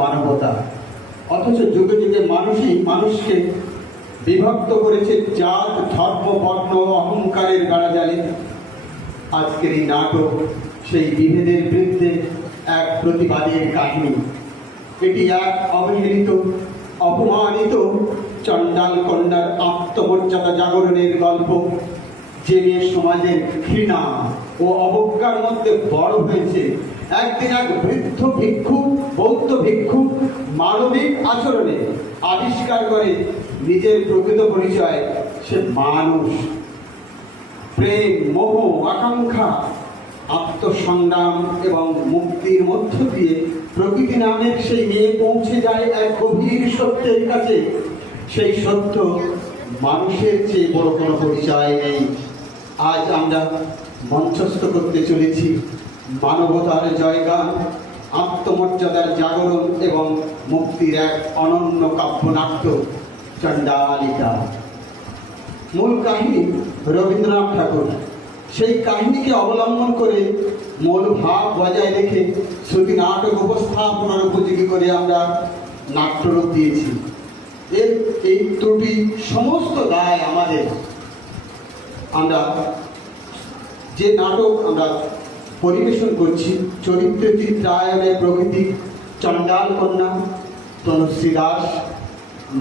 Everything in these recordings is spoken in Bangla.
মানবতা, অথচ যুগে যুগে মানুষই মানুষকে বিভক্ত করেছে জাত, ধর্ম, বর্ণ, অহংকারের গাড়াজালে। আজকের এই নাটক সেই বিভেদের বিরুদ্ধে এক প্রতিবাদের কাহিনী। এটি এক অবহেলিত, অপমানিত চণ্ডাল কন্যার আত্মমর্যাদা জাগরণের গল্প। যে মেয়ে সমাজের ঘৃণা ও অবজ্ঞার মধ্যে বড় হয়েছে, একদিন এক বৃদ্ধ ভিক্ষুক, বৌদ্ধ ভিক্ষুক মানবিক আচরণে আবিষ্কার করে নিজের প্রকৃত পরিচয়। সে মানুষ। প্রেম, মোহ, আকাঙ্ক্ষা, আত্মসংগ্রাম এবং মুক্তির মধ্য দিয়ে প্রকৃতি নামের সেই মেয়ে পৌঁছে যায় এক গভীর সত্যের কাছে। সেই সত্য, মানুষের চেয়ে বড় কোনো পরিচয় নেই। আজ আমরা মঞ্চস্থ করতে চলেছি মানবতার জয়গান, আত্মমর্যাদার জাগরণ এবং মুক্তির এক অনন্য কাব্যনাট্য চণ্ডালিকা। মূল কাহিনী রবীন্দ্রনাথ ঠাকুর। সেই কাহিনীকে অবলম্বন করে মূল ভাব বজায় রেখে শ্রুতি নাটক উপস্থাপনার উপযোগী করে আমরা নাট্যরূপ দিয়েছি। এই ত্রুটি সমস্ত দায় আমাদের। আমরা যে নাটক আমরা পরিবেশন করছি, চরিত্র চিত্রায়নে প্রকৃতি, চণ্ডাল কন্যা, তনুশ্রী দাস,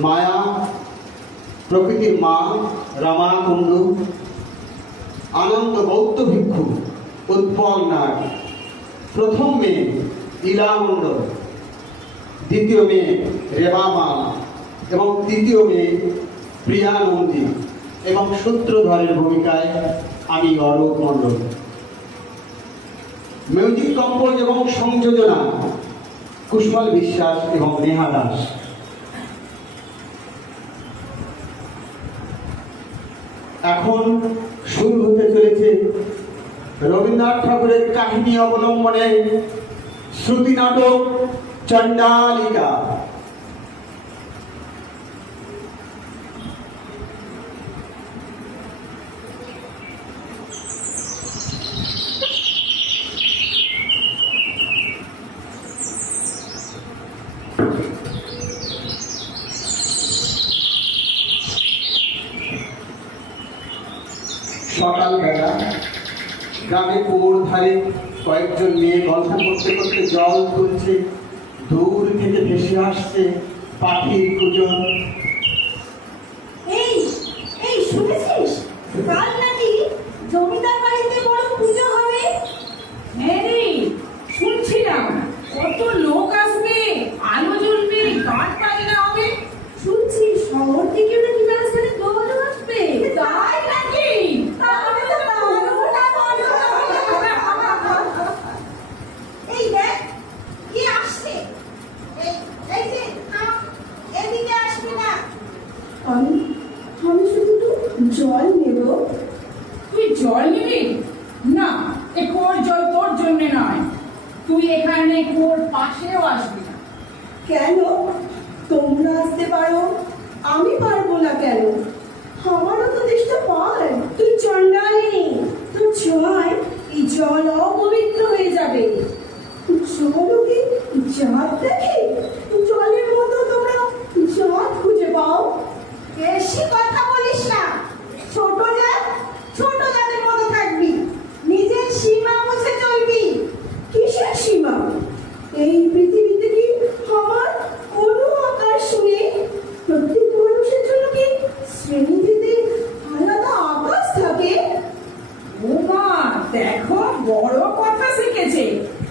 মায়া, প্রকৃতির মা রমা কুণ্ডু, আনন্দ বৌদ্ধ ভিক্ষু, উৎপল নাগ, প্রথম মেয়ে ইলা মণ্ডল, দ্বিতীয় মেয়ে রেবা মা এবং তৃতীয় মেয়ে প্রিয়া নন্দী এবং সূত্রধরের ভূমিকায় আমি অরূপ মণ্ডল। মিউজিক কম্পোজ এবং সংযোজনা কুশল বিশ্বাস এবং নেহা দাস। এখন শুরু হতে চলেছে রবীন্দ্রনাথ ঠাকুরের কাহিনী অবলম্বনে শ্রুতি নাটক চণ্ডালিকা। সকালবেলা গ্রামে কুয়োর ধারে কয়েকজন মেয়ে গল্প করতে করতে জল তুলছে। দূর থেকে ভেসে আসছে পাখির কুজন। এই এই শুনেছিস, কাল নাকি জমিদার বাড়িতে বড় পুজো হবে? হ্যাঁ রে, শুনছিলাম। কত লোক আসবে, আলো জ্বলবে, গান বাজনা হবে। শুনছি শহর থেকে নাকি মাঝখানে দল আসবে। তাই নাকি? তাহলে তো দারুণ আনন্দ। এই দেখ কি আসছে। এই যে এদিকে আসবি না। আমি শুধু একটু জল নেব। তুই জল নিবি না? এ কুয়োর জল তোর জন্য নয়। তুই এখানে কুয়োর পাশেও আসবি না। কেন? তোমরা আসতে পারো, আমি পারবো না কেন? আমারও তো দেশটা পার। তুই চণ্ডালিনী, তোর ছোঁয়ায় এই জল অপবিত্র হয়ে যাবে। জলও কি জাত দেখে? জলের মতো তোমরা জাত খুঁজে পাও? বেশি কথা বলিস না। ছোট জাত, ছোট জাতের মতো থাকবি। নিজের সীমা বুঝে চলবি। কিসের সীমা? এই পৃথিবীতে কি আমার কোনো আকাশ নেই? প্রত্যেক মানুষের জন্য কি শ্রেণীভেদে আলাদা আকাশ থাকে? ও মা, দেখো বড় কথা শিখেছে।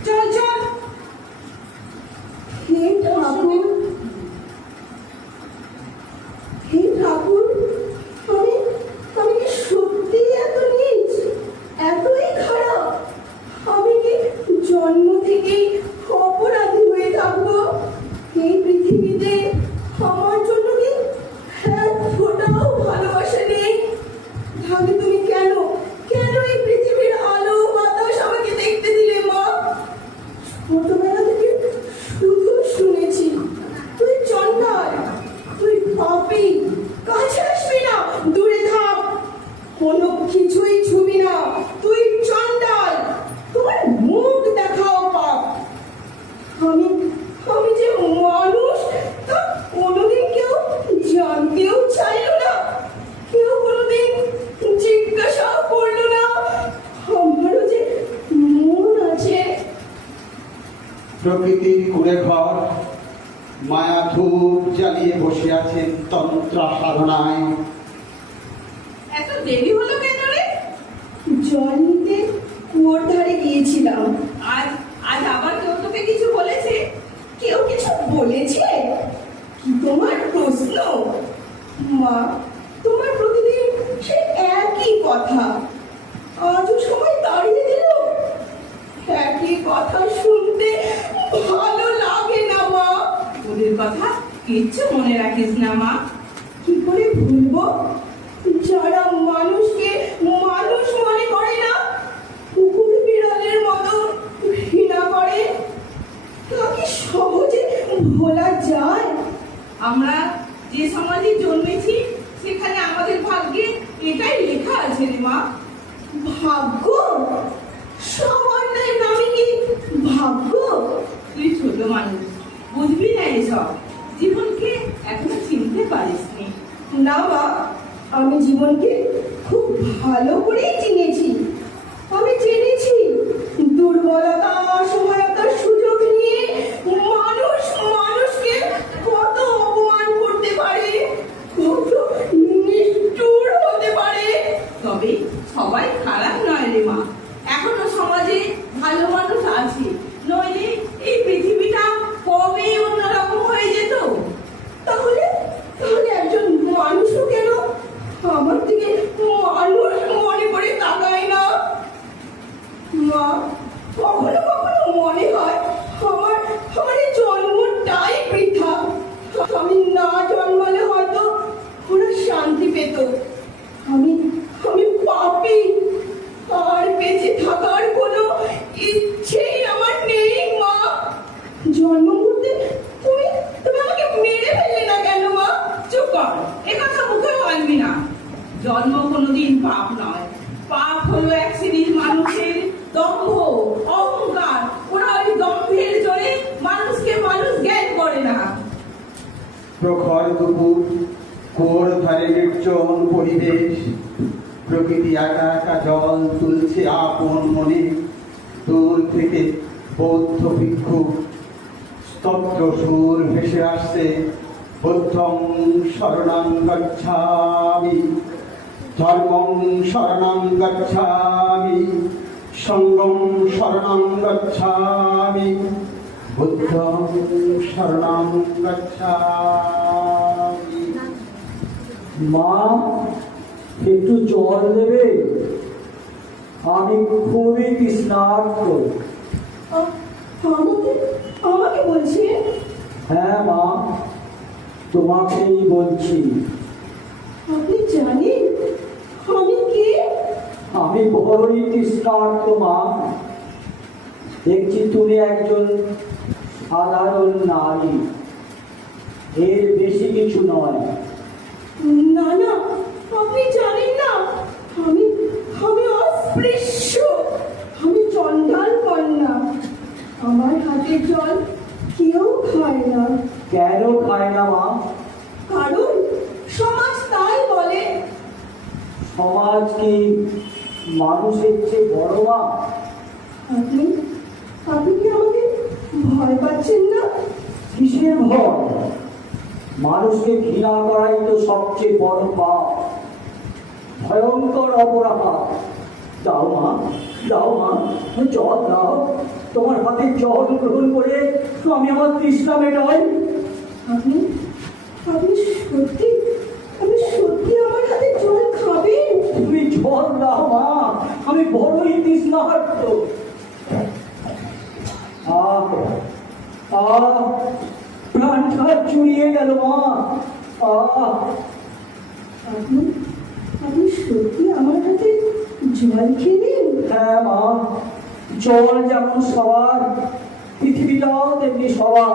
চল চল। হে ঠাকুর, হে ঠাকুর, আমি কি সত্যি এত নীচ, এতই খারাপ? আমি কি জন্ম থেকেই অপরাধী হয়ে থাকবো? এই পৃথিবীতে আমার জন্য কি এক ফোঁটাও ভালোবাসা নেই? তাহলে তুমি কেন এই পৃথিবীর আলো বাতাস আমাকে দেখতে দিলে মা? ছোটবেলা থেকে শুধু শুনেছি তুই চণ্ডাল, তুই পাপী, কাছে আসবি না, দূরে থাক, কোনো কিছুই ছুবি না। তুই চণ্ডাল, তোমার মুখ দেখাও পাপ। আমি যে প্রকৃতির কুড়ে ঘর মায়া ধূপ জ্বালিয়ে বসে আছেন তন্ত্র সাধনায়। এত দেরি হলো কেন রে? জল নিতে কুয়োর ধারে গিয়েছিলাম। আজ আজ আবার কেউ তোকে কিছু বলেছে? কেউ কিছু বলেছে? কি তোমার প্রশ্ন? মা, তোমার প্রতিদিন সে একই কথা। আজও সময় দাঁড়িয়ে দিল। একই কথা শুনতে ভালো লাগে না মা। ওদের কথা কিচ্ছু মনে রাখিস না মা। কি করে ভুলবো? যারা মানুষকে মানুষ মনে করে না, কুকুর বিড়ালের মতো ঘৃণা করে, তাকে সহজে ভোলা যায়? আমরা যে সমাজে জন্মেছি সেখানে আমাদের ভাগ্যে এটাই লেখা আছে রে মা। ভাগ্য? সামান্যের নামে কি ভাগ্য? তুই ছোট মানুষ, বুঝবি না এসব। জীবনকে এখনো চিনতে পারিসনি। না মা, আমি জীবনকে খুব ভালো করেই চিনেছি। আমি জেনেছি দুর্বলতা, অসহায়তার সুযোগ নিয়ে মানুষ মানুষকে কত অপমান করতে পারে, কত নিষ্ঠুর হতে পারে। তবে সবাই খারাপ নয় রে মা। এখনো সমাজে ভালো মানুষ আছে, নইলে এই পৃথিবীটা কবে অন্যরকম হয়ে যেত। তাহলে তাহলে একজন মানুষও কেন আমার দিকে মানুষ মনে করে তাকায় না? মা, কখনো কখনো মনে হয় আমার আমার এই জন্মটাই বৃথা। আমি না জন্মালে হয়তো ওরা শান্তি পেত। আমি আমি পাপী, আর বেঁচে থাকার কোনো ইচ্ছেই আমার নেই মা। জন্ম করতে তুমি তুমি আমাকে মেরে ফেললে না কেন মা? চুপ কর, এ কথা মুখেও আনবি না। জন্ম কোনোদিন পাপ নয়। পাপ হলো এক শ্রেণীর মানুষের দম্ভ, অহংকার। ওরা ওই দম্ভের জোরে মানুষকে মানুষ জ্ঞান করে না। প্রখর দুপুর, কুয়োর ধারে নির্জন পরিবেশ, প্রকৃতি একা একা জল তুলছে আপন মনে। দূর থেকে বৌদ্ধ ভিক্ষু স্তব্ধ সুর ভেসে আসছে, বুদ্ধং শরণং গচ্ছামি, ধর্মং শরণং গচ্ছামি, সঙ্গং শরণং গচ্ছামি, বুদ্ধং শরণং গচ্ছামি। মা, একটু জল দেবে? আমি খুবই তৃষ্ণার্ত। আমাকে আমাকে বলছেন? হ্যাঁ মা, তোমাকেই বলছি। আপনি জানেন আমি কে? আমি বড়ই তৃষ্ণার্ত মা। দেখছি তুমি একজন সাধারণ নারী, এর বেশি কিছু নয়। না না, আপনি জানেন না, আমি আমি অস্পৃশ্য, আমি চণ্ডাল কন্যা। আমার হাতের জল কেউ খায় না। কেন খায় না মা? কারণ সমাজ তাই বলে। সমাজ কি মানুষের চেয়ে বড় মা? আপনি আপনি কি আমাকে ভয় পাচ্ছেন না? কিসের ভয়? মানুষকে ঘৃণা করাই তো সবচেয়ে বড় পাপ, ভয়ঙ্কর অপরাধ। দাও মা, দাও মা, জল দাও। তোমার হাতে জল গ্রহণ করে আমি আমার তৃষ্ণা মেটাই। আপনি আপনি সত্যি আপনি সত্যি আমার হাতে জল খাবেন? তুমি জল দাও মা, আমি বড়ই তৃষ্ণার্ত। আহ আহ, প্রাণটা চুরিয়ে গেল মা। আপনি আপনি সত্যি আমার হাতে জল খেলেন? হ্যাঁ মা, জল যেমন সবার, পৃথিবীটাও তেমনি সবার।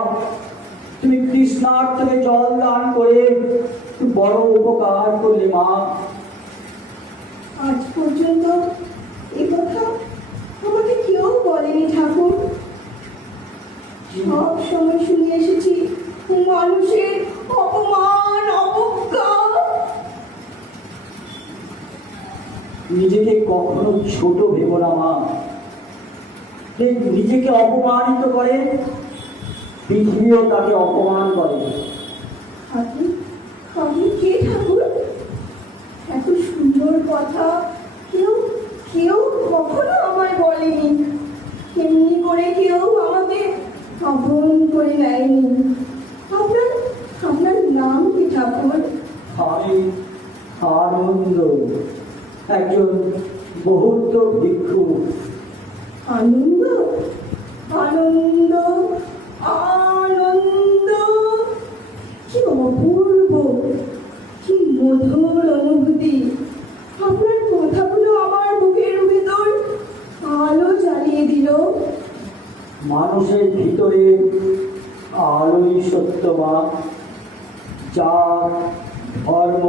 তুমি তৃষ্ণার্তকে জল দান করে বড় উপকার করলে মা। আজ পর্যন্ত এ কথা আমাকে কেউ বলেনি ঠাকুর। সব সময় শুনে এসেছি মানুষের অপমান, অবজ্ঞা। নিজেকে কখনো ছোট ভেবো না মা। যে নিজেকে অপমানিত করে পৃথিবীও তাকে অপমান করে। আপনি আপনি কে ঠাকুর? এত সুন্দর কথা কেউ কেউ কখনো আমায় বলেনি। এমনি করে কেউ আমাকে আপন করে নেয়নি। আপনার আপনার নাম কি ঠাকুর? আমি আনন্দ, একজন বৌদ্ধ ভিক্ষু। আনন্দ আনন্দ আনন্দ, কি অপূর্ব, কি মধুর অনুভূতি। আপনার কথাগুলো আমার বুকের ভিতর আলো জ্বালিয়ে দিল। মানুষের ভিতরে আলোই সত্যমা। জাত, ধর্ম,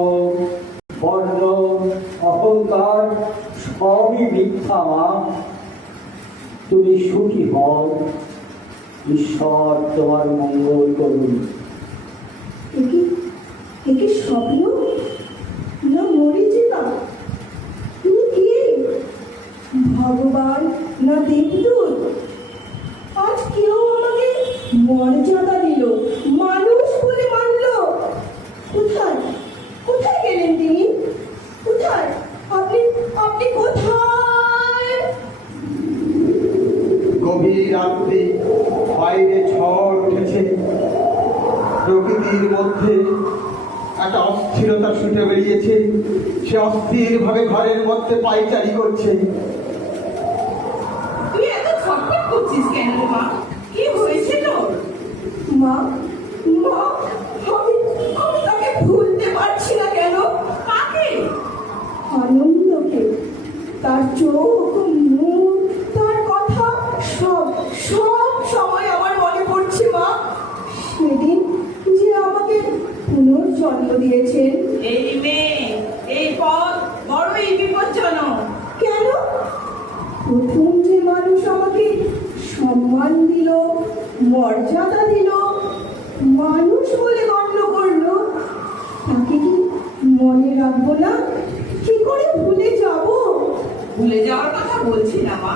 বর্ণ, অহংকার সবই মিথ্যা মা। তুমি সুখী হও, ঈশ্বর তোমার মঙ্গল করুন। একে স্বপ্ন না মরিচিকা? তুমি কে? ভগবান না দেবদূত? আজ কেউ আমাকে মর্যাদা দিল, মানুষ বলে মানল। কোথায় কোথায় গেলেন তিনি? কোথায় আপনি? আপনি কোথায়? গভীর রাত্রি, বাইরে ঝড় উঠেছে। প্রকৃতির মধ্যে একটা অস্থিরতা ছুটে বেরিয়েছে। সে অস্থির ভাবে ঘরের মধ্যে পায়চারি করছে। তুই এত ছটফট করছিস কেন রে মা? কি হয়েছে তোর? মা মা, আমি আমি তাকে ভুলতে পারছি না কেন। কাকে? আনন্দকে। তার চোখ, মুখ, তার কথা সব সব সময় আমার মনে পড়ছে মা। সেদিন যে আমাকে পুনর্জন্ম দিয়েছেন। এই মেয়ে, এই পথ বড়ই বিপজ্জনক। কেন? প্রথম যে মানুষ আমাকে সম্মান দিল, মর্যাদা দিল, মানুষ বলে গণ্য করলো, তাকে কি মনে রাখবো না? কি করে ভুলে যাব? ভুলে যাওয়ার কথা বলছি না মা,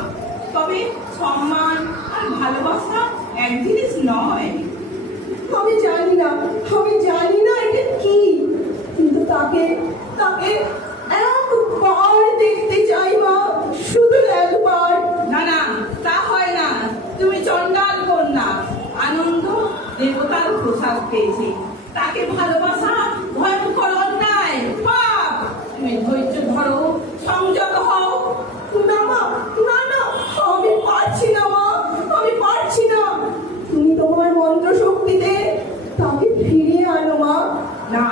তবে সম্মান আর ভালোবাসা এক জিনিস নয়। আমি জানি না, আমি জানি না এটা কি, কিন্তু তাকে তাকে একবার দেখতে চাই মা, শুধু একবার। না না, তা হয় না। তুমি চণ্ডাল কন্যা, আনন্দ দেবতার প্রসাদ পেয়েছে। তাকে ভালোবাসা ভয়ঙ্কর অন্যায়, পাপ। তুমি ধৈর্য ধরো, সংযত হও। না মা, না না, আমি পারছি না মা, আমি পারছি না। তুমি তোমার মন্ত্র শক্তিতে তাকে ফিরিয়ে আনো মা। না,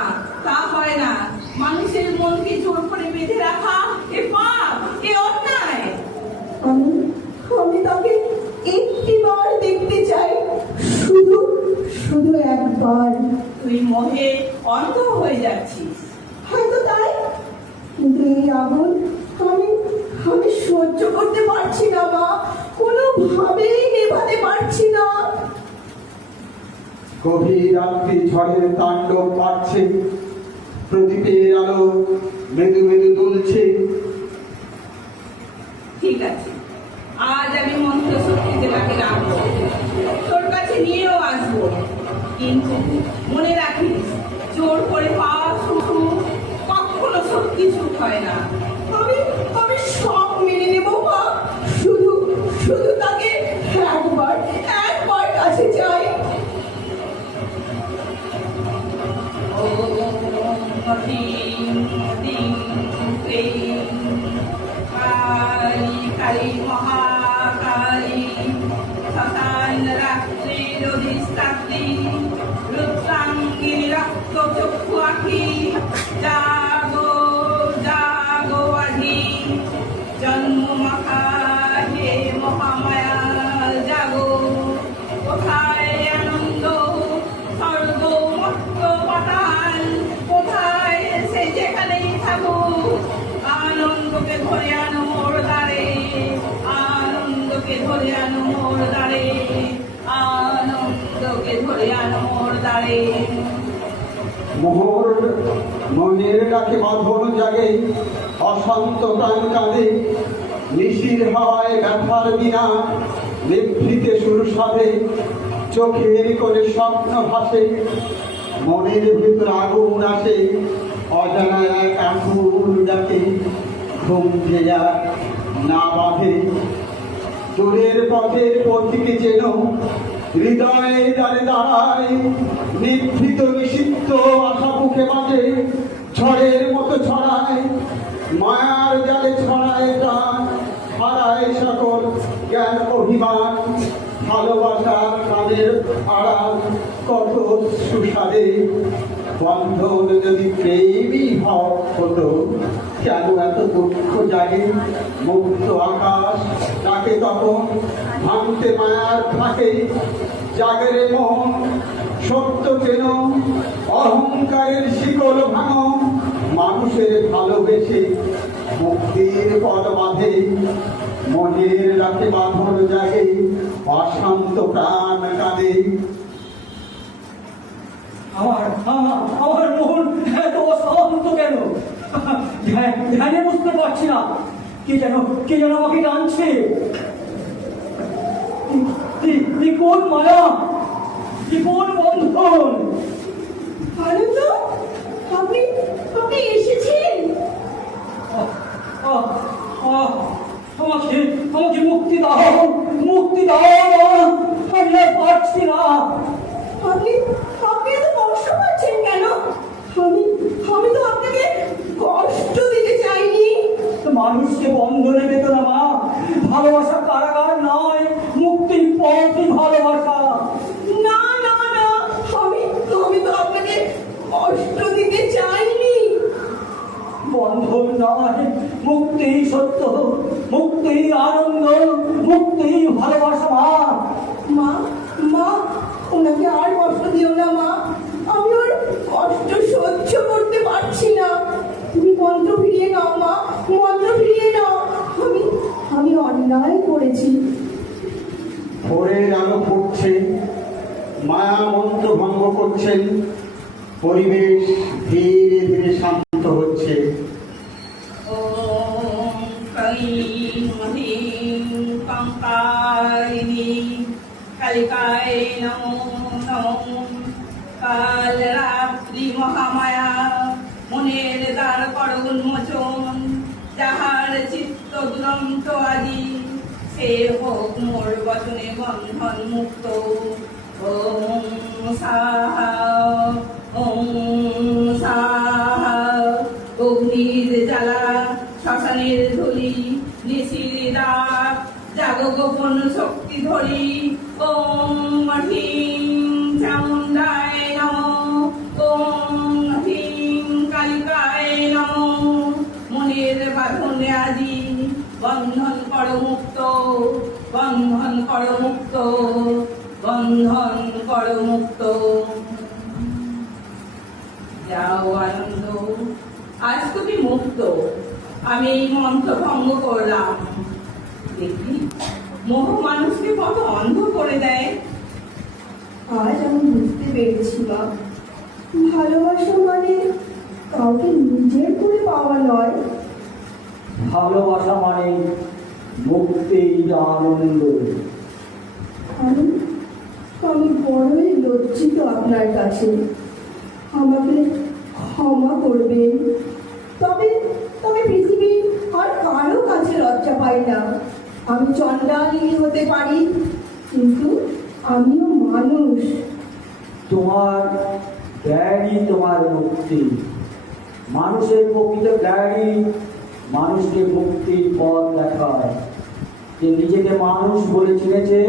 তা হয় না। মানুষের মনকে জোর করে বেঁধে রাখা এ পাপ, এ অন্যায়। আমি আমি তাকে একটিবার দেখতে চাই, শুধু শুধু একবার। তুই মোহে অন্ধ হয়ে যাচ্ছিস। হয়তো তাই, কিন্তু এই আগুন আমি আমি সহ্য করতে পারছি না মা, কোনোভাবেই নেভাতে পারছি না। গভীর রাত্রি ঝড়ের তাণ্ডব বাড়ছে। প্রদীপের আলো মৃদু মৃদু দুলছে। ঠিক আছে, আজ আমি মন্ত্র শক্তিতে তাকে রাখবো, তোর কাছে নিয়েও আসবো। কিন্তু মনে রাখিস, জোর করে পাওয়া সুখ কখনো সত্যি সুখ হয় না। আমি আমি সব মেনে নেব মা, শুধু শুধু তাকে একবার একবার কাছে চাই। ওম হ্রিং হ্রিং ক্লীং কালী কালী মহাকালী শ্মশান রাত্রি রোধিষ্টাত্রি রুদ্রাঙ্গিনী রক্ত চক্ষু আখি জাগো জাগো আহি জন্ম মাখা হে মহামায়া জাগো। কোথায় আনন্দ স্বর্গ মত্ত পাতাল, কোথায় সে যেখানেই থাকুক, আনন্দকে ধরে আনো মোর দ্বারে, আনন্দকে ধরে আনো মোর দ্বারে, আনন্দকে ধরে আনো মোর দ্বারে। মোহর মনের ডাকে বাঁধন জাগে, অশান্ত প্রাণ কাঁদে। নিশির হাওয়ায় ব্যথার বিনা নিভৃতে সুর সাধে। চোখের কোলে স্বপ্ন ভাসে, মনের ভিতর আগুন আসে, অজানা এক আগুন ডাকে, ঘুম ঘেরা না বাঁধে। দূরের পথের পথিকে যেন হৃদয়ে দ্বারে দাঁড়ায়, নিভৃত নিষিদ্ধ আশা বুকে বাজে, ঝড়ের মতো ছড়ায়, মায়ার জালে ছড়ায় প্রাণ, হারায় সকল জ্ঞান অভিমান। ভালোবাসার কাজের আড়াল কত সুস্বাদে, বন্ধন যদি প্রেমই হতো, কেন এত দুঃখ জাগে? মুক্ত আকাশ তাকে তখন ভাঙতে মায়ার থাকে, জাগরে মন সত্য চেন, অহংকারের শিকল ভাঙো, মানুষের ভালোবেসে মুক্তির পদ বাঁধে, মনের রাতে বাঁধন জাগে, অশান্ত প্রাণ কাঁদে। আমার মন এত অশান্ত কেন? ধ্যানে বুঝতে পারছি না, কে যেন আমাকে টানছে। কোন মায়া, কোন বন্ধন? আনন্দ, আপনি এসেছেন? আমাকে মুক্তি দাও, মুক্তি দাও, আমি আর পারছি না। আপনি এত কষ্ট পাচ্ছেন কেন? আমি তো আপনাকে কষ্ট দিতে চাইনি। মানুষকে বন্ধনে পেত না মা, ভালোবাসা কারাগার নয়, মুক্তির পথই ভালোবাসা। না না না, আমি তো আপনাকে কষ্ট দিতে চাইনি। বন্ধন নয়, মুক্তি সত্য, মুক্তি আনন্দ, মুক্তি ভালোবাসা। মা মা ওনাকে আর কষ্ট দিও না মা, আমি ওর কষ্ট সহ্য করতে পারছি না। তুমি মন্ত্র ফিরিয়ে নাও মা, মন্ত্র ফিরিয়ে নাও। আমি অন্যায় করেছি। ভোরের আলো ফুটছে, মায়া মন্ত্র ভঙ্গ করছেন, পরিবেশ ধীরে ধীরে শান্ত হচ্ছে। ওম ক্লীং ह्रीं কঙ্কালিনী কালিকায় নমো নমো। কাল রাত্রি মহামায়া মনের দ্বার কর উন্মোচন, যাহার চিত্ত দুরন্ত আজি, সে হোক মোর বচনে বন্ধন মুক্ত। ওম সাহা ওম সাহা। অগ্নির জ্বালা, শ্মশানের ধূলি, নিশির ডাক, জাগো গোপন শক্তি ধরি। ওম হ্রিং চামুণ্ডায় নমঃ, ওম হ্রিং কালিকায় নমঃ। মনের বাঁধনে আজি বন্ধন কর মুক্ত, বন্ধন কর মুক্ত, বন্ধন কর মুক্ত। যাও আনন্দ, আজ তুমি মুক্ত। আমি এই মন্ত্র ভঙ্গ করলাম। দেখি মোহ মানুষকে কত অন্ধ করে দেয়। আজ আমি বুঝতে পেরেছি মা, ভালোবাসা মানে কাউকে নিজের করে পাওয়া নয়। ভালোবাসা মানে মুক্তি আনন্দ। আমি বড়ই লজ্জিত আপনার কাছে, আমাকে ক্ষমা করবেন। তবে পৃথিবীর আর কারো কাছে লজ্জা পাই না। আমি চণ্ডালিনী হতে পারি, কিন্তু আমিও মানুষ। তোমার জ্ঞানই তোমার মুক্তি। মানুষের প্রকৃত জ্ঞানই মানুষকে মুক্তির পথ দেখায়। যে নিজেকে মানুষ বলে চিনেছে,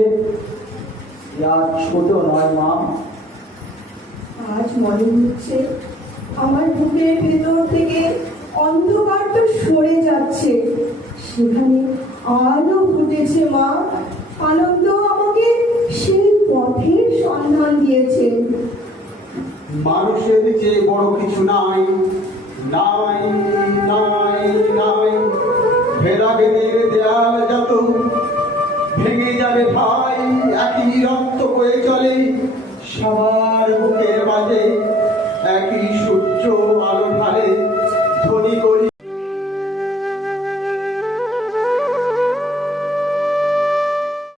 আর ছোট নয় মা। আজ মনে হচ্ছে আমার বুকের ভেতর থেকে অন্ধকার তো সরে যাচ্ছে, সেখানে আলো ফুটেছে মা। আনন্দ আমাকে সেই পথের সন্ধান দিয়েছে। মানুষের চেয়ে বড় কিছু নাই, নাই নাই নাই। ভেদাভেদের দেয়াল যত ভেঙে যাবে ভাই, একই রক্ত বয়ে চলে সবার বুকের মাঝে, একই সূর্য